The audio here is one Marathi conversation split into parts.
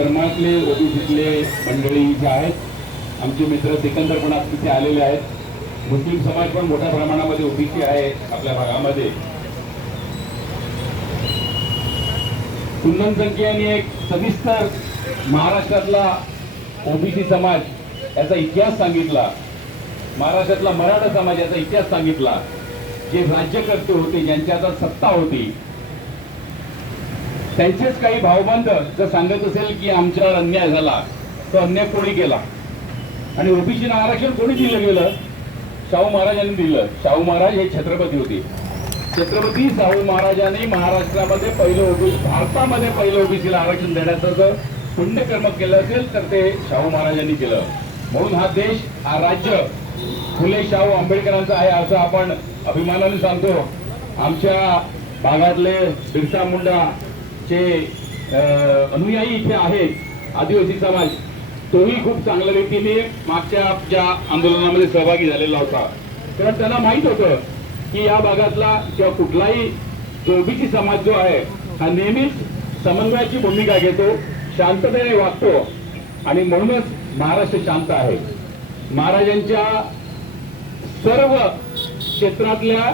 धर्मातले ओबीसीतले मंडळी जे आहेत. आमचे मित्र सिकंदर पण तिथे आलेले आहेत. मुस्लिम समाज पण मोठ्या प्रमाणामध्ये ओबीसी आहे आपल्या भागामध्ये. कुंदन संख्येने एक सविस्तर महाराष्ट्रातला ओबीसी समाज याचा इतिहास सांगितला. महाराष्ट्रातला मराठा समाज याचा इतिहास सांगितला. जे राज्यकर्ते होते ज्यांची आता सत्ता होती त्यांचेच काही भावबंध जर सांगत असेल की आमच्यावर अन्याय झाला तो अन्याय कोणी केला? आणि ओबीसीना आरक्षण कोणी दिलं गेलं? शाहू महाराजांनी दिलं. शाहू महाराज हे छत्रपती होते. छत्रपती शाहू महाराजांनी महाराष्ट्रामध्ये पहिलं ओबीसी भारतामध्ये पहिलं ओबीसीला आरक्षण देण्याचं जर पुण्यकर्म केलं असेल तर ते शाहू महाराजांनी केलं. म्हणून हा देश हा राज्य फुले शाहू आंबेडकरांचा आहे असं आपण अभिमानाने सांगतो. आमच्या भागातले बिरसा मुंडा चे अं, अनुयायी इथे आहेत आदिवासी समाज तोही खूप चांगल्या रीतीने मागच्या ज्या आंदोलनामध्ये सहभागी झालेला होता. कारण त्यांना माहीत होतं की या भागातला किंवा कुठलाही ओबीसी समाज जो आहे हा नेहमीच समन्वयाची भूमिका घेतो शांततेने वागतो आणि म्हणूनच महाराष्ट्र शांत आहे. महाराजांच्या सर्व क्षेत्रातल्या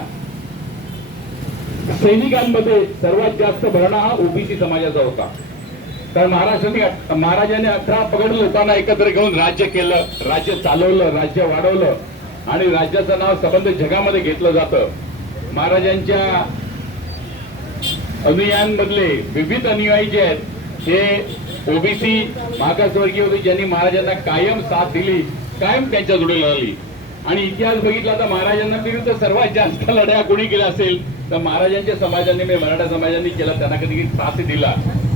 सैनिकांमध्ये सर्वात जास्त भरणा हा ओबीसी समाजाचा होता. कारण महाराष्ट्राने महाराजांनी अठरा पगड लोकांना एकत्र घेऊन राज्य केलं राज्य चालवलं राज्य वाढवलं आणि राज्याचं नाव संबंध जगामध्ये घेतलं जातं. महाराजांच्या अनुयायांमधले विविध अनुयायी जे आहेत ते ओबीसी मागासवर्गीय होते ज्यांनी महाराजांना कायम साथ दिली कायम त्यांच्या जोडी लागली आणि इतिहास बघितला तर महाराजांना विरुद्ध सर्वात जास्त लढ्या कोणी केल्या असेल तर महाराजांच्या समाजाने म्हणजे मराठा समाजाने केला त्यांना कधी त्रास दिला.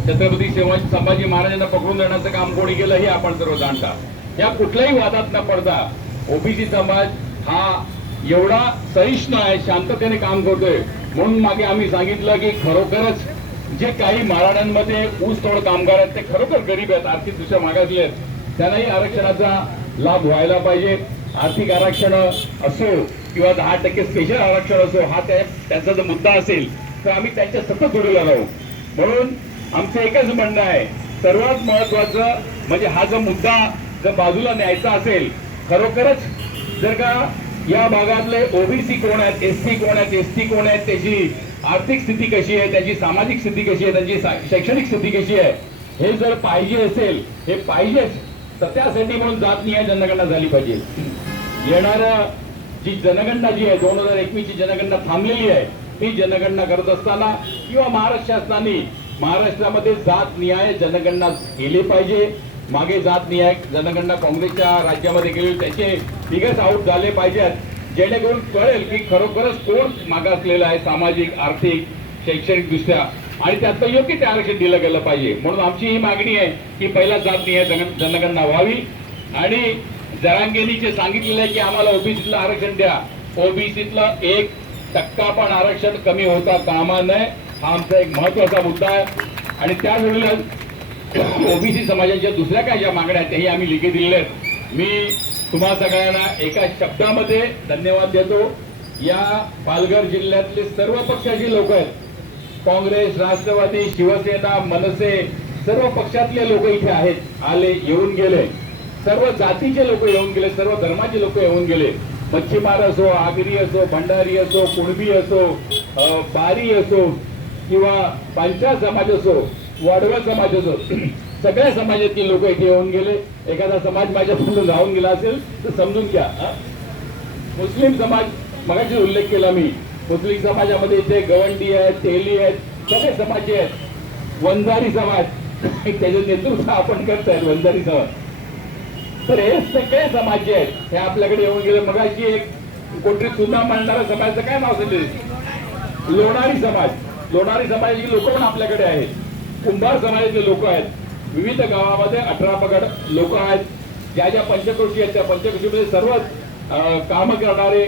छत्रपती शिवाजी संभाजी महाराजांना पकडून देण्याचं काम कोणी केलं हे आपण सर्व जाणता. या कुठल्याही वादात न पडता ओबीसी समाज हा एवढा सहिष्णू आहे शांततेने काम करतोय. म्हणून मागे आम्ही सांगितलं की खरोखरच जे काही मराठ्यांमध्ये ऊस तोड कामगार आहेत ते खरोखर गरीब आहेत आर्थिकदृष्ट्या मागासले आहेत. त्यांनाही आरक्षणाचा लाभ व्हायला पाहिजे. आर्थिक आरक्षण असो किंवा दहा टक्के स्पेशल आरक्षण असो हा त्या त्यांचा जर मुद्दा असेल तर आम्ही त्यांच्या सतत जोडीला राहू म्हणून आमचं एकच म्हणणं आहे सर्वात महत्वाचं म्हणजे हा जो मुद्दा जर बाजूला न्यायचा असेल खरोखरच जर का या भागातले ओबीसी कोण आहेत एस सी कोण आहेत एस टी कोण आहेत त्याची आर्थिक स्थिती कशी आहे त्याची सामाजिक स्थिती कशी आहे त्यांची सा- शैक्षणिक स्थिती कशी आहे हे जर पाहिजे असेल हे पाहिजेच. तर त्यासाठी म्हणून जातनीय जनगणना झाली पाहिजे. येणाऱ्या जी जनगणना जी आहे दोन हजार एकवीस ची जनगणना थांबलेली आहे ती जनगणना करत असताना किंवा महाराष्ट्र शासनाने महाराष्ट्रामध्ये जात न्याय जनगणना केली पाहिजे. मागे जात न्याय जनगणना काँग्रेसच्या राज्यामध्ये केली त्याचे फिगर्स आउट झाले पाहिजेत. जेणेकरून कळेल की खरोखरच कोण मागासलेला आहे सामाजिक आर्थिक शैक्षणिक दृष्ट्या. आणि त्यात योग्य ते आरक्षण दिलं गेलं पाहिजे. म्हणून आमची ही मागणी आहे की पहिला जात नाही जन- जनगणना व्हावी. आणि जरांगेनी जे सांगितलेलं आहे की आम्हाला ओबीसीतलं आरक्षण द्या. ओबीसीतलं एक टक्का पण आरक्षण कमी होता कामा नये. हा आमचा एक महत्त्वाचा मुद्दा आहे. आणि त्यावेळेला ओबीसी समाजाच्या दुसऱ्या काय ज्या मागण्या आहेत त्याही आम्ही लिखी दिलेल्या आहेत. मी तुम्हा सगळ्यांना एका शब्दामध्ये धन्यवाद देतो. या पालघर जिल्ह्यातले सर्व पक्षाची लोक आहेत काँग्रेस राष्ट्रवादी शिवसेना मनसे सर्व पक्षातले लोक इथे आहेत. आले येऊन गेले. सर्व जातीचे लोक येऊन गेले सर्व धर्माचे लोक येऊन गेले. मच्छीमार असो आगरी असो भंडारी असो कुणबी असो बारी असो किंवा पांचाळ समाज असो वाडवा समाज असो सगळ्या समाजातील लोक इथे येऊन गेले. एखादा समाज माझ्यापासून राहून गेला असेल तर समजून घ्या मुस्लिम समाज मगाशी उल्लेख केला मी मुस्लिम समाजामध्ये इथे गवंडी आहेत तेली आहेत सगळे समाज आहेत. वंजारी समाज. त्याचे नेतृत्व आपण करतायत वंजारी समाज. तर हे सगळे समाज जे आहेत. हे आपल्याकडे येऊन गेले. मगाशी एक कोणतरी चुना मांडणारा समाजाचं काय नाव सांगितलं लोणारी समाज. लोणारी समाजाची लोक पण आपल्याकडे आहेत. कुंभार समाजाचे लोक आहेत. विविध गावामध्ये अठरा पगड लोक आहेत. ज्या ज्या पंचकृषी आहेत त्या पंचकृषीमध्ये सर्व अं, कामं करणारे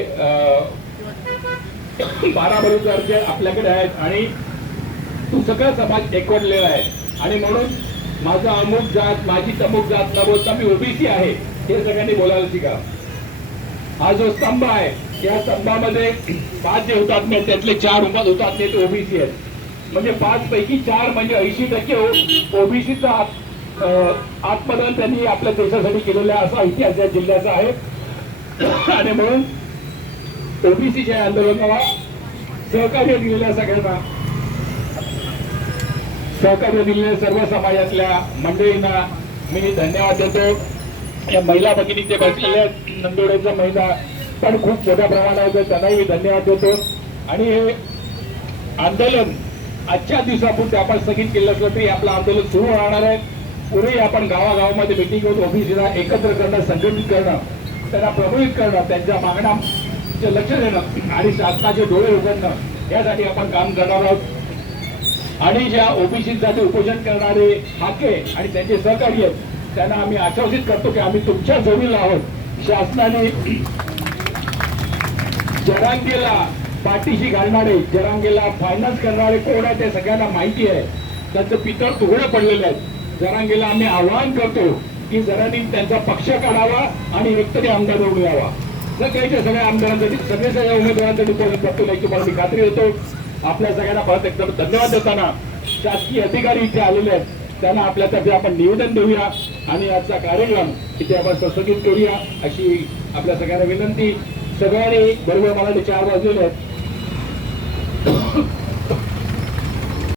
अं, बारा बलुचारचे आपल्याकडे आहेत आणि तू सगळा समाज एकवटलेला आहे. आणि म्हणून माझा अमुक जात माझी तमुक जात न बोलता मी ओबीसी आहे हे सगळ्यांनी बोलायला शिका. हा जो स्तंभ आहे या स्तंभामध्ये पाच जे हुतात्मे आहेत त्यातले चार उमद हुतात्मे ते ओबीसी आहेत. म्हणजे पाच पैकी चार म्हणजे ऐंशी टक्के ओबीसीचा आत्मदान त्यांनी आपल्या देशासाठी केलेला असा इतिहास या जिल्ह्याचा आहे. आणि म्हणून ओबीसीच्या आंदोलनाला सहकार्य दिलेल्या सगळ्यांना. सहकार्य दिलेल्या सर्व समाजातल्या मंडळींना मी धन्यवाद देतो. या महिला भगिनी जे बसलेल्या आहेत, महिला पण खूप मोठ्या प्रमाणावर त्यांनाही मी धन्यवाद देतो. आणि हे आंदोलन आजच्या दिवसापूर्वी आपण स्थगित केलं असलं तरी आपलं आंदोलन सुरू राहणार आहे. पुढे आपण गावागावामध्ये मिटिंग घेऊन ओबीसीला एकत्र करणं संघटित करणं त्यांना प्रभावित करणं त्यांच्या मागण्या लक्ष देणं आणि शासनाचे डोळे उघडणं यासाठी आपण काम करणार आहोत. आणि ज्या ओबीसीसाठी उपोषण करणारे हाके आणि त्यांचे सहकारी आहेत त्यांना आम्ही आश्वासित करतो की आम्ही तुमच्या जोडीला आहोत. शासनाने जरांगेला पाठीशी घालणारे जरांगेला फायनान्स करणारे कोण आहे ते सगळ्यांना माहिती आहे. त्यांचं पितळ तुकडे पडलेले आहेत जरांगेला आम्ही आवाहन करतो की जरांनी त्यांचा पक्ष काढावा आणि एकतरी आमदार निवडून यावा. सगळ्याच्या सगळ्या आमदारांसाठी सगळे सगळ्या उमेदवारांसाठी पोलीस करतो याची मला मी खात्री होतो. आपल्या सगळ्यांना परत एकदम धन्यवाद देताना शासकीय अधिकारी इथे आलेले आहेत. त्यांना आपल्यातर्फे आपण निवेदन देऊया आणि आजचा कार्यक्रम इथे आपण प्रस्थगित करूया अशी आपल्या सगळ्यांना विनंती. सगळ्यांनी बरोबर मला चार वाजलेले आहेत.